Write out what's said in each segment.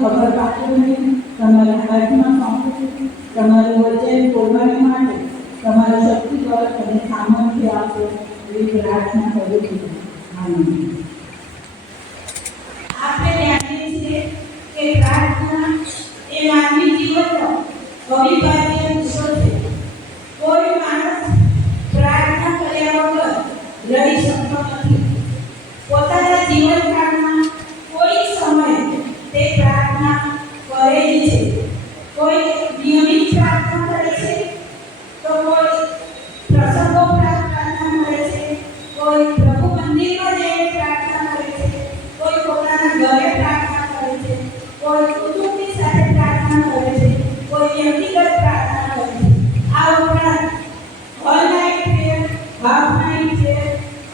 ખબર પાકું નહીં, તમારા હાથમાં સોંપું છું. તમારું વચન બોલવાની માટે તમારા શક્તિ પર અને સામર્થ્ય આપો એવી પ્રાર્થના કરું છું. આનંદ આપણે જાણીએ છીએ કે પ્રાર્થના એ માનવી જીવનનો અવિભાજ્ય હિસ્સો છે. કોઈ માણસ પ્રાર્થના કર્યા વગર રહી શકતો નથી. પોતાના જીવનકાળમાં કોઈ સમય તે પ્રાર્થના કરે જ છે. કોઈ નિયમિત પ્રાર્થના કરે છે, તો કોઈ પ્રસંગોપરાંત પ્રાર્થના કરે છે, કોઈ પ્રભુ મંદિરમાં જઈને પ્રાર્થના કરે છે, કોઈ પોતાના ઘરે પ્રાર્થના કરે છે, કોઈ કુટુંબની સાથે પ્રાર્થના કરે છે, કોઈ વ્યક્તિગત પ્રાર્થના કરે છે. આ ઉપરાંત whole night prayer, half night prayer,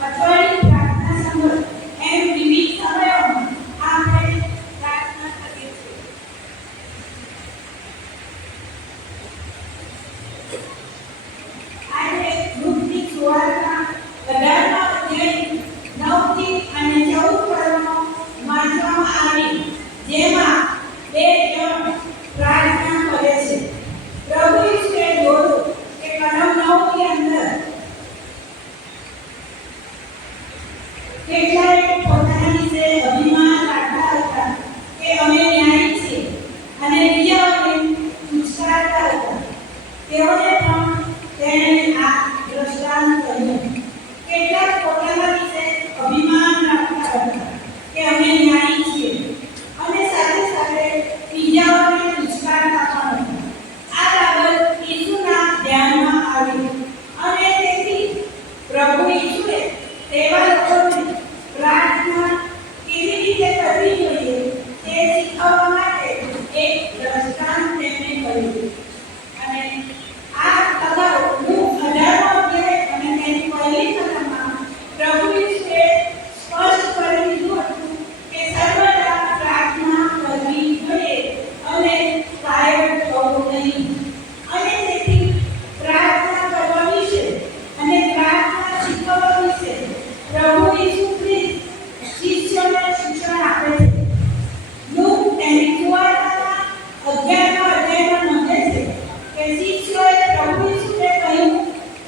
અઠવાડિયું પ્રાર્થના સંગત એમ વિવિધ સમયોમાં આપણે પ્રાર્થના કરીએ છીએ. આજે લુકની સુવાર્તા 18મા અધ્યાય 9 અને 14 પદમાં વાંચવામાં આવી, જેમાં બે જણ પ્રાર્થના કરે છે. પ્રભુ ઈશ્વરે જોયું કે કલમ 9 ની અંદર કેટલાય પોતાના વિશે અભિમાન રાખતા હતા કે અમે ન્યાયી છીએ અને બીજાઓને તુચ્છાતા હતા. તેઓને પણ તેણે આ દ્રષ્ટાંત કહ્યું. કેટલાક પોતાના વિશે અભિમાન રાખતા હતા કે અમે ન્યાયી છીએ અને સાથે સાથે બીજાઓને તુચ્છાતા પણ હતા. આ બાબત ઈસુના ધ્યાનમાં આવી અને તેથી પ્રભુ ઈસુએ તેવા લોકોને પ્રાર્થના કેવી રીતે કરવી જોઈએ તે શીખવવા માટે એક દ્રષ્ટાંત તેમને કહ્યું. અને આ અગાઉ લુક 18મો અધ્યાય અને તેની પહેલી કલમમાં પ્રભુ ઈસુએ સ્પષ્ટ કરી દીધું હતું કે સર્વદા પ્રાર્થના કરવી જોઈએ અને કાયર થવું નહીં. અને તેથી પ્રાર્થના કરવા વિશે અને પ્રાર્થના શીખવવા વિશે પ્રભુ ઈસુ ખ્રિસ્ત શિષ્યોને શિક્ષણ આપે છે. લુક તેની સુવાર્તાના 11મા અધ્યાયમાં નોંધે છે કે શિષ્યોએ પ્રભુ ઈસુને કહ્યું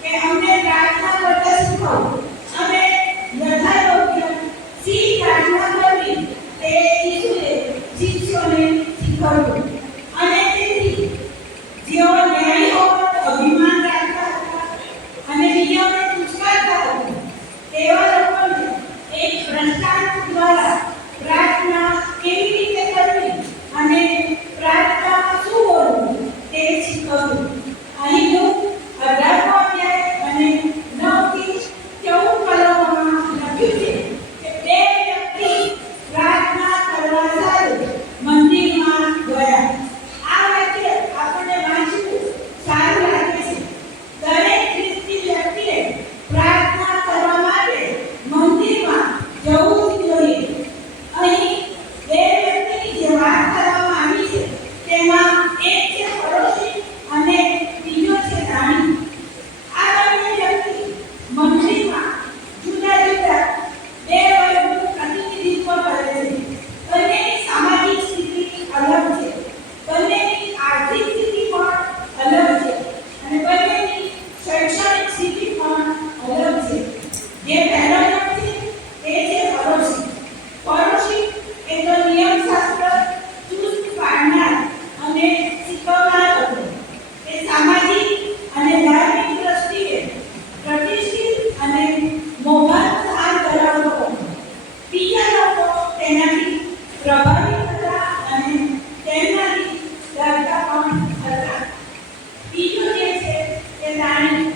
કે અમને પ્રાર્થના કરતા શીખવો અને યથાયોગ્ય સી પ્રાર્થના કરવી તે ઈસુએ શિષ્યોને શીખવ્યું. અને તેથી જેઓ ન્યાયી હોવાનો અભિમાન રાખતા હતા અને બીજાઓને તુચ્છાતા હતા, તેવા લોકોને એક દ્રષ્ટાંત દ્વારા પ્રાર્થના કેવી રીતે કરવી અને પ્રાર્થનામાં શું બોલવું તે શીખવ્યું. અહીં લુક 18મો અધ્યાય અને 9 થી 14 કલમોમાં લખ્યું છે કે બે વ્યક્તિ પ્રાર્થના કરવા સારું મંદિરમાં ગયા. આ વાક્ય આપણને વાંચવું સારું લાગે છે. દરેક ખ્રિસ્તી વ્યક્તિએ પ્રાર્થના કરવા માટે મંદિરમાં જવું જ જોઈએ. અહીં બે વ્યક્તિની જે વાત કરવામાં આવી છે તેમાં એક છે પડોશી અને બીજો છે રાણી. આ બંને વ્યક્તિ મંદિરમાં જુદા જુદા બે વર્ગનું પ્રતિનિધિત્વ કરે છે. બંનેની સામાજિક સ્થિતિ અલગ છે, બંનેની આર્થિક સ્થિતિ પણ અલગ છે અને બંનેની શૈક્ષણિક સ્થિતિ પણ અલગ છે. જે પહેલો જણ છે તે છે પડોશી. પડોશી એ તો નિયમશાસ્ત્ર ચુસ્ત પાડનાર અને શીખવનાર હતો. તે સામાજિક અને ધાર્મિક દ્રષ્ટિએ પ્રતિષ્ઠિત અને મોભાન સ્થાન ધરાવતો હતો. બીજા લોકો તેનાથી પ્રભાવિત હતા અને તેમનાથી ડરતા પણ હતા. બીજું જે છે તે રાણી.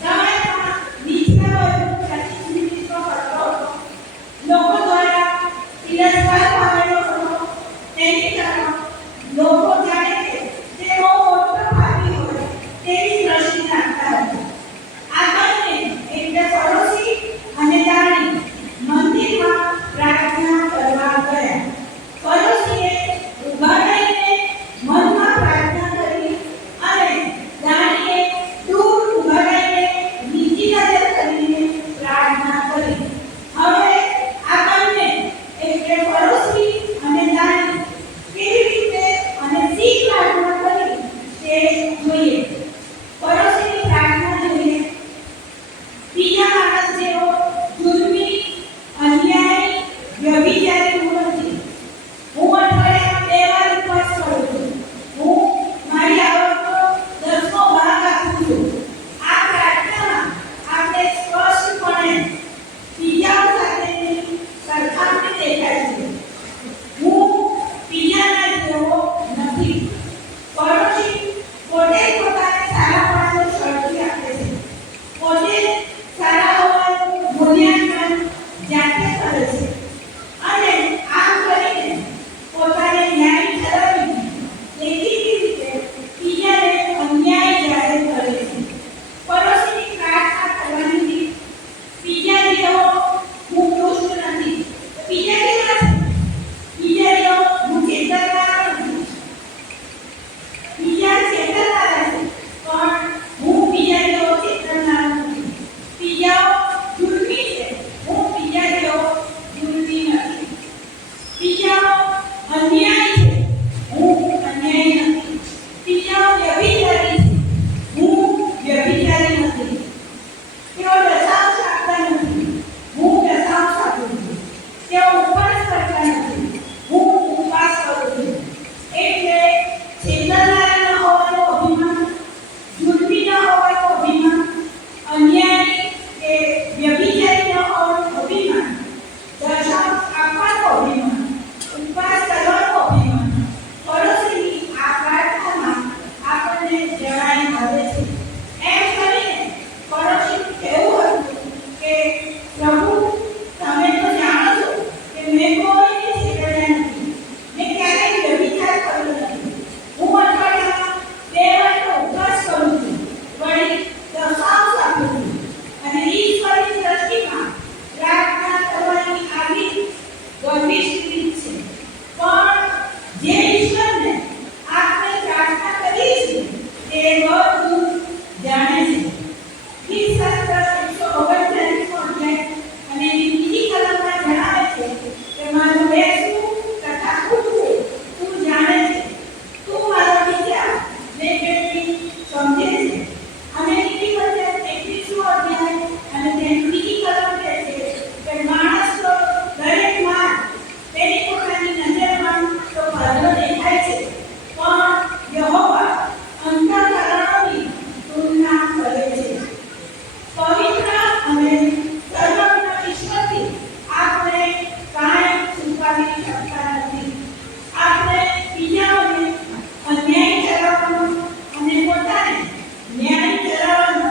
સમાજમાં નીચલા વર્ગનું પ્રતિનિધિત્વ કરતો હતો. લોકો દ્વારા તિરસ્કાર પામેલો હતો. તેની તરફ લોકો જાણે કે તે બહુ મોટો પાપી હોય તેવી દ્રષ્ટિ રાખતા હતા. આ બંને એટલે પડોશી અને રાણી મંદિરમાં પ્રાર્થના કરવા ગયા. વ્યભિચારી હું નથી. હું અઠવાડિયામાં 2 વાર ઉપવાસ કરું છું. હું મારી આવકનો 10મો ભાગ આપું છું. આ પ્રાર્થનામાં આપણે સ્પષ્ટપણે બીજાઓ સાથેની સરખામણી દેખાય છે. હું બીજાના જેવો નથી. પડોશી પોતે પોતાને સારા હોવાનું શરતી આપે છે. પોતે સારા હોવાનું મૂલ્યાંકન જાતે કરે છે અને આમ કરીને પોતાને ન્યાય ઠરાવીને દેખીતી રીતે બીજાને અન્યાય જાહેર કરે છે. પડોશીની પ્રાર્થના કરવાની રીત બીજા જેવો હું દુષ્ટ નથી. બીજા કેવા છે? બીજા જેવો હું ચેતવનારો નથી. બીજા ચેતવનારા છે પણ હું બીજા જેવો ચેતવનારો નથી. બીજાઓ જુલ્મી છે, હું બીજા જેવો જુલ્મી નથી. બીજાઓ અન્યાય છે, હું અન્યાય નથી. બીજાઓ વ્યભિચારી છે, હું વ્યભિચારી નથી. તેઓ દશાંશ આપતા નથી, હું દશાંશ આપું છું. તેઓ ઉપવાસ કરતા નથી, હું ઉપવાસ કરું છું. એટલે ચેતવનારા ન હોવાનો અભિમાન, જુલ્મી ન હોવાનો અભિમાન, અન્યાય કે વ્યભિચારી ન હોવાનો અભિમાન, દશાંશ આપવાનો અભિમાન, ઉપવાસ કરવાનો અભિમાન, પડોશીની આ પ્રાર્થનામાં આપણને જણાઈ આવે છે. એમ કરીને પડોશી કહેવું હતું કે પ્રભુ, તમે તો જાણો છો કે મેં કોઈને છેતર્યા નથી. મેં ક્યારેય વ્યભિચાર કર્યો નથી. હું અઠવાડિયામાં 2 વાર ઉપવાસ કરું છું. વળી દશાંશ આપું છું. અને ઈશ્વરની દ્રષ્ટિમાં પ્રાર્થના કરવાની આવી ગર્વિષ્ઠ રીત છે. પણ જે ઈશ્વરને આપણે પ્રાર્થના કરીએ છીએ તે બધું જાણે છે. ઈશાસ્ત્ર 139મો અધ્યાય અને એની બીજી કલમમાં જણાવે છે કે મારું બેસવું તથા ઉઠવું તું જાણે છે. તું મારો વિચાર ને કેટલી સમજે છે. અને નીતિવચન 31મો અધ્યાય અને તેની બીજી કલમ કહે છે કે માણસ તો દરેક માર તેની પોતાની નજરમાં તો ભલો દેખાય છે, પણ યહોવા અંતઃકરણોની તુલના કરે છે. પવિત્ર અને સર્વજ્ઞ ઈશ્વરથી આપણે કાંઈ છુપાવી શકતા નથી. આપણે બીજાઓને અન્યાય ઠરાવવાનો અને પોતાને ન્યાય ઠરાવવાનો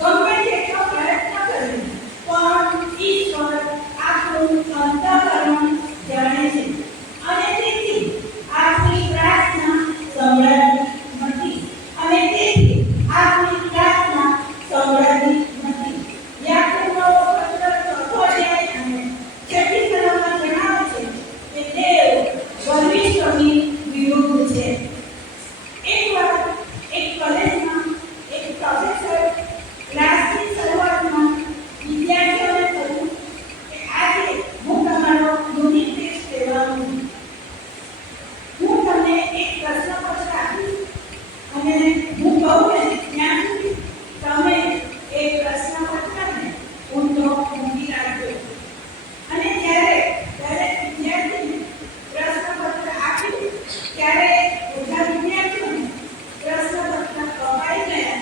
ગમે તેટલો પ્રયત્ન કરીએ પણ ઈશ્વર આપણું અંતઃકરણ જાણે છે અને તેથી આપણી પ્રાર્થના સંભળાતી નથી. અને તેથી આપણી પ્રાર્થના સંભળાતી નથી. યાકૂબનો પત્ર 4થો અધ્યાય અને 6મી કલમમાં જણાવે છે કે દેવ ગર્વિષ્ઠોની વિરુદ્ધ છે. એકવાર એક કોલેજમાં એક પ્રોફેસર ક્લાસની શરૂઆતમાં વિદ્યાર્થીઓને કહ્યું કે આજે હું તમારો યુનિટ ટેસ્ટ લેવાનો છું. હું તમને એક પ્રશ્નપત્ર આપીશ અને હું કહું ને ત્યાં સુધી તમે એ પ્રશ્નપત્રને ઊંધો મૂકી રાખજો. અને જ્યારે દરેક વિદ્યાર્થીને પ્રશ્નપત્ર આપ્યું ત્યારે બધા વિદ્યાર્થીઓને પ્રશ્નપત્ર અપાઈ ગયા.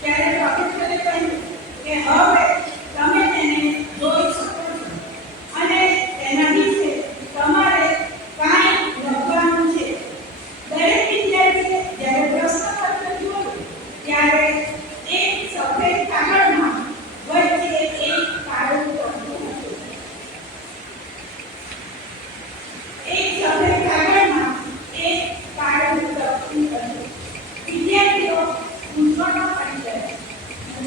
ત્યારે પ્રોફેસરે કહ્યું કે હવે તમે તેને જોઈ શકો છો અને તેના વિશે તમારે કાંઈ લખવાનું છે. દરેક વિદ્યાર્થીએ જ્યારે પ્રશ્નપત્ર જોયું ત્યારે એક સફેદ કાગળમાં વચ્ચે એક કાળું ટપકું હતું. એક સફેદ કાગળમાં એક કાળું ટપકું હતું. વિદ્યાર્થીઓ મૂંઝવણમાં પડી ગયા.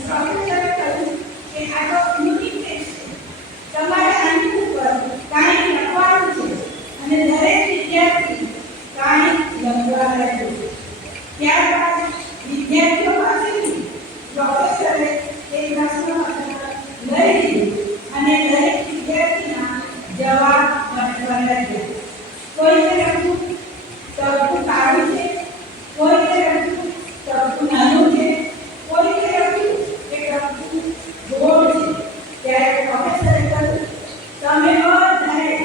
પ્રોફેસરે કહ્યું કે આ તો યુનિટ ટેસ્ટ છે. તમારે આની ઉપર કાંઈ લખવાનું છે અને દરેક વિદ્યાર્થી કાંઈ લખવા લાગ્યો. ત્યારબાદ વિદ્યાર્થીઓ પાસેથી પ્રોફેસરે એ પ્રશ્નપત્ર લઈ લીધું અને દરેક વિદ્યાર્થીના જવાબ વાંચવા લાગ્યા. કોઈને લખ્યું ટપકું કાળું છે, કોઈને લખ્યું ટપકું નાનું છે, કોઈને લખ્યું કે ટપકું ગોળ છે. ત્યારે પ્રોફેસરે કહ્યું, તમે બધાએ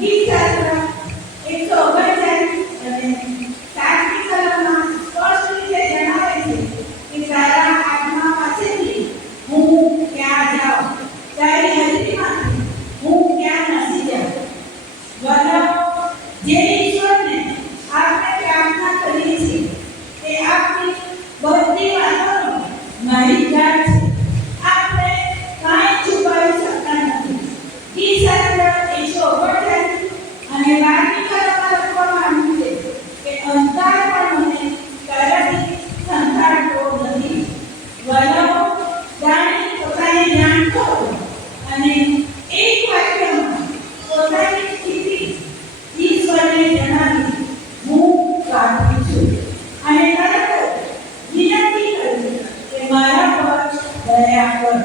ગીતશાસ્ત્ર 139 અને 7મી કલમમાં સ્પષ્ટ રીતે જણાવે છે કે તારા આત્મા પાસેથી હું ક્યાં જાઉં, તારી હાજરીમાંથી હું ક્યાં નસી જાઉં. વલ્લભ, જે ઈશ્વરને આપણે પ્રાર્થના કરીએ છીએ તે આપણી બધી વાતોનો માહિતગાર છે. આપણે કાંઈ છુપાવી શકતા નથી. ગીતશાસ્ત્ર 139 અને 12મી કલમમાં લખવામાં આવ્યું છે કે અંધકાર પણ મને તારાથી સંતાડતો નથી. વલ્લભ જાણી પોતાને જાણતો હતો અને એક વાક્યમાં પોતાની સ્થિતિ ઈશ્વરને જણાવી, હું પાપી છું, અને તરત જ વિનંતી કરી કે મારા પર દયા કર.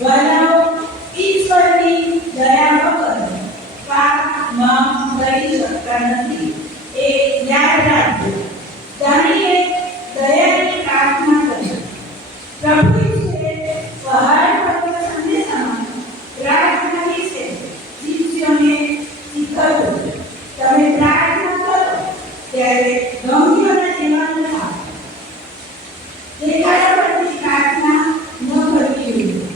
વલ્લભ ઈશ્વરની દયા વગર પાપ માફ કરી શકતા નથી. એ યાદ રાખજો. જાણીએ દયાની પ્રાર્થના કરી. પ્રભુ ઈસુએ પહાડ પરના સંદેશામાં પ્રાર્થના વિશે શિષ્યોને શીખવ્યું. તમે પ્રાર્થના કરો ત્યારે ગમ્યોના જેવા ન થાઓ. દેખાડા પરથી પ્રાર્થના ન કરવી જોઈએ.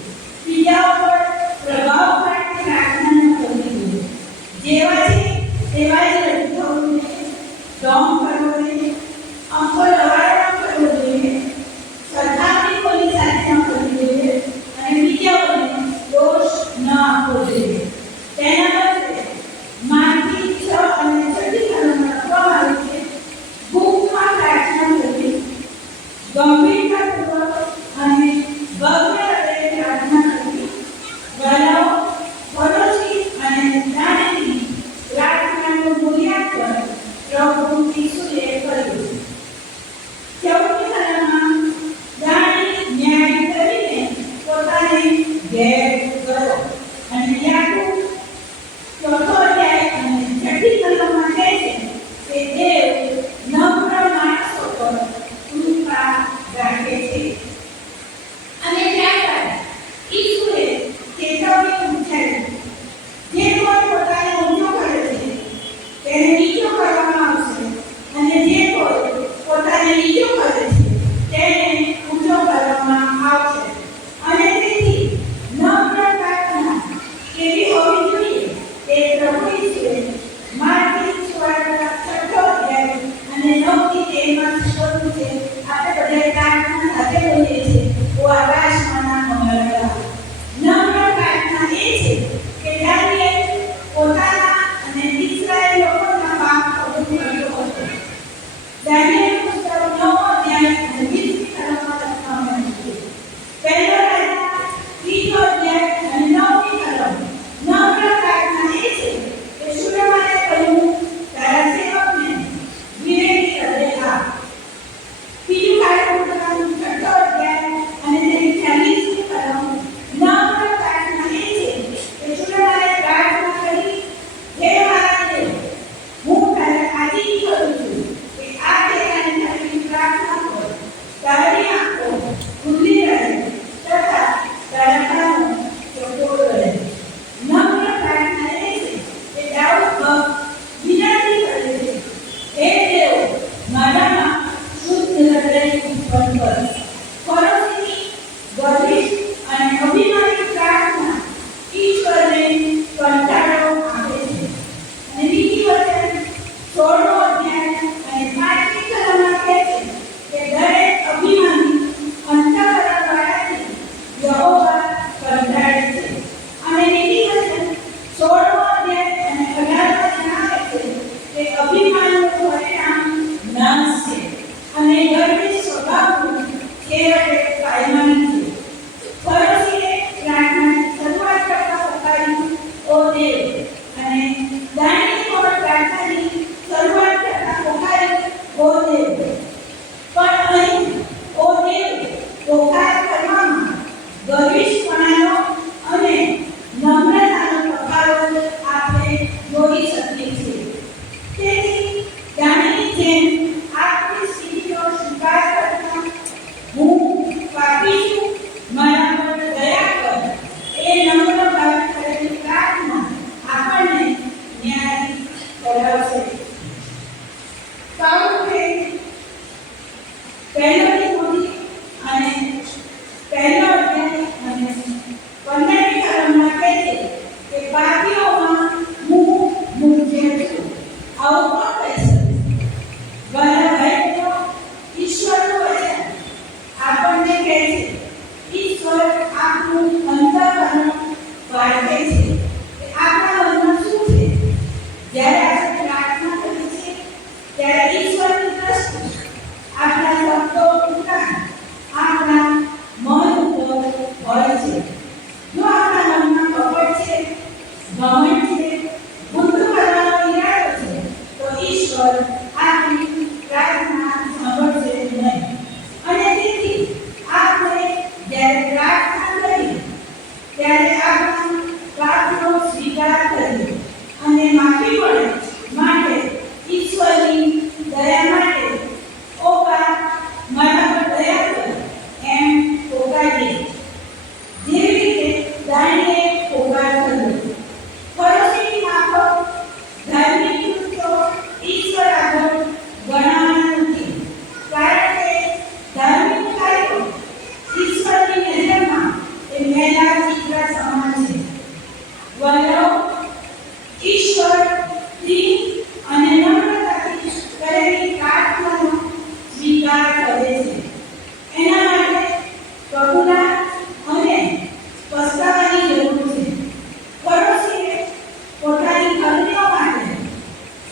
બીજાઓ પર પ્રભાવ પાડતી પ્રાર્થના ન કરવી જોઈએ. જેવા છે તેવા જ રજૂ થવું ઈશ્વર આપણી પ્રાર્થના સાંભળશે નહીં. અને તેથી આપણે જ્યારે પ્રાર્થના કરીએ ત્યારે આપણા પાપનો સ્વીકાર કરીએ અને માફી મળે માટે ઈશ્વરની દયા માટે ઓ બા મારા પર દયા કર એમ પોકારીએ. જેવી રીતે દાણીએ પોકાર કર્યો. પડોશીની માફક ધાર્મિક કૃત્યો ઈશ્વર આગળ ગણાવાના નથી, કારણ કે ધાર્મિક કાર્યો ઈશ્વરની નજરમાં એ મેલા ચિત્ર સમાન છે. વલો ઈશ્વર દીન અને નમ્રતાથી કરેલી પ્રાર્થનાનો સ્વીકાર કરે છે. એના માટે પ્રભુના અને પસ્તાવાની જરૂર છે. પડોશીએ પોતાની અન્યો માટે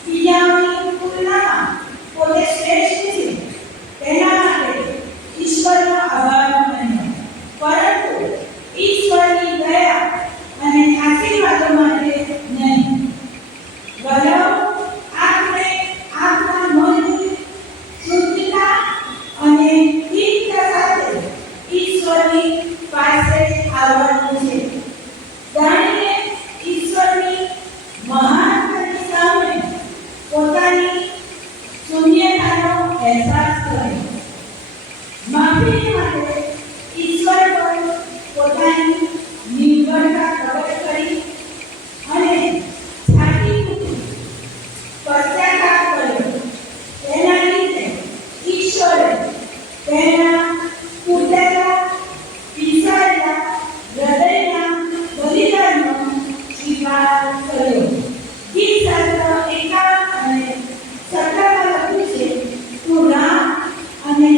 બીજાઓની તુલનામાં પોતે શ્રેષ્ઠ છે તેના માટે ઈશ્વરનો આભાર માન્યો, પરંતુ ઈશ્વરની દયા અને આશીર્વાદો માટે નહીં. વલો આપણે આપણા મનની શુદ્ધતા અને દીનતા સાથે ઈશ્વરની પાસે આવવાનું છે. દાણીએ ઈશ્વરની મહાનતાની સામે પોતાની શૂન્યતાનો અહેસાસ કર્યો. માફી માટે ઈશ્વર પર પોતાની નિર્ભરતા પ્રગટ કરી અને છાતી ફૂંકી પશ્ચાતાપ કર્યો. તેના લીધે ઈશ્વરે તેના તૂટેલા પીસાયેલા હૃદયના બલિદાનનો સ્વીકાર કર્યો. ગીત શાસ્ત્ર 51 અને 17 લખ્યું છે, તું રામ અને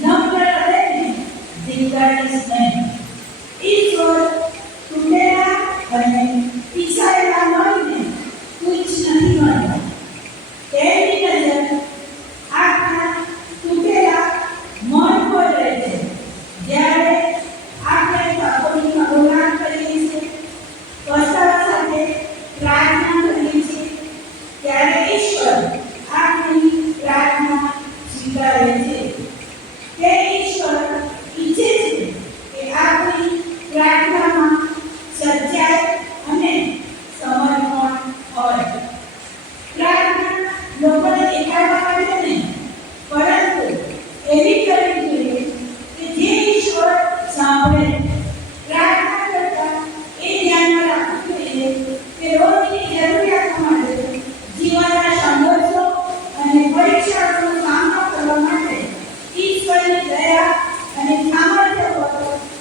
નમ્ર હૃદયને ધિક્કારીશ નહીં. ઈશ્વર તૂટેલા અને પીસાયેલા મનને તુચ્છ નથી માનતા. તેની નજર આપણા તૂટેલા મન પર રહે છે. જ્યારે આપણે પાપોની કરુણા કરીએ છીએ, પસ્તાવા સાથે પ્રાર્થના કરીએ છીએ, ત્યારે ઈશ્વર આપણી પ્રાર્થના સ્વીકારે છે. તે ઈશ્વર ઈચ્છે છે કે આપણી પ્રાર્થનામાં સચ્ચાઈ અને સમર્પણ હોય. પ્રાર્થના લોકોને દેખાડવા માટે નહીં, પરંતુ એવી કરવી જોઈએ કે જે ઈશ્વર સાંભળે. પ્રાર્થના કરતા એ ધ્યાનમાં રાખવું જોઈએ કે રોજની જરૂરિયાતો માટે, જીવનના સંઘર્ષો અને પરીક્ષાઓનો સામનો કરવા માટે ઈશ્વરની દયા અને સામર્થ્ય પર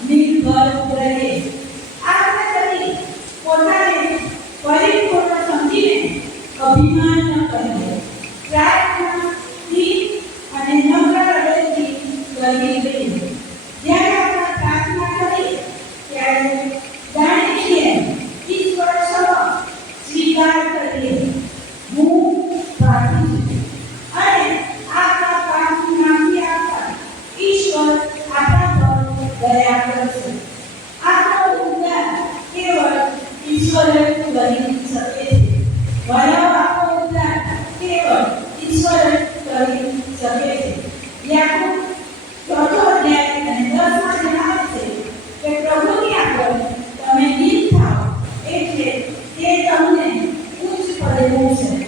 નિર્ભર રહે. આપણે કરી પોતાને પરિપૂર્ણ સમજીને અભિમાન ન કરીએ. પ્રાર્થના દીન અને નમ્ર હૃદયથી કરવી જોઈએ. જ્યારે આપણે પ્રાર્થના કરીએ ત્યારે જાણીએ છીએ ઈશ્વર સમક્ષ સ્વીકાર કરીએ, હું પાપી છું અને આપણા પાપની માફી આપતા ઈશ્વર આપણા પર દયા કરશે. આપણો ઉદ્ધાર કેવળ ઈશ્વર જ કરી શકે છે. વલો આપણો ઉદ્ધાર કેવળ ઈશ્વર જ કરી શકે છે. યાકૂબ 4 અધ્યાય અને 10 માં જણાવે છે કે પ્રભુની આગળ તમે દીન થાઓ એટલે તે તમને ઉચ્ચ પદે મૂકશે.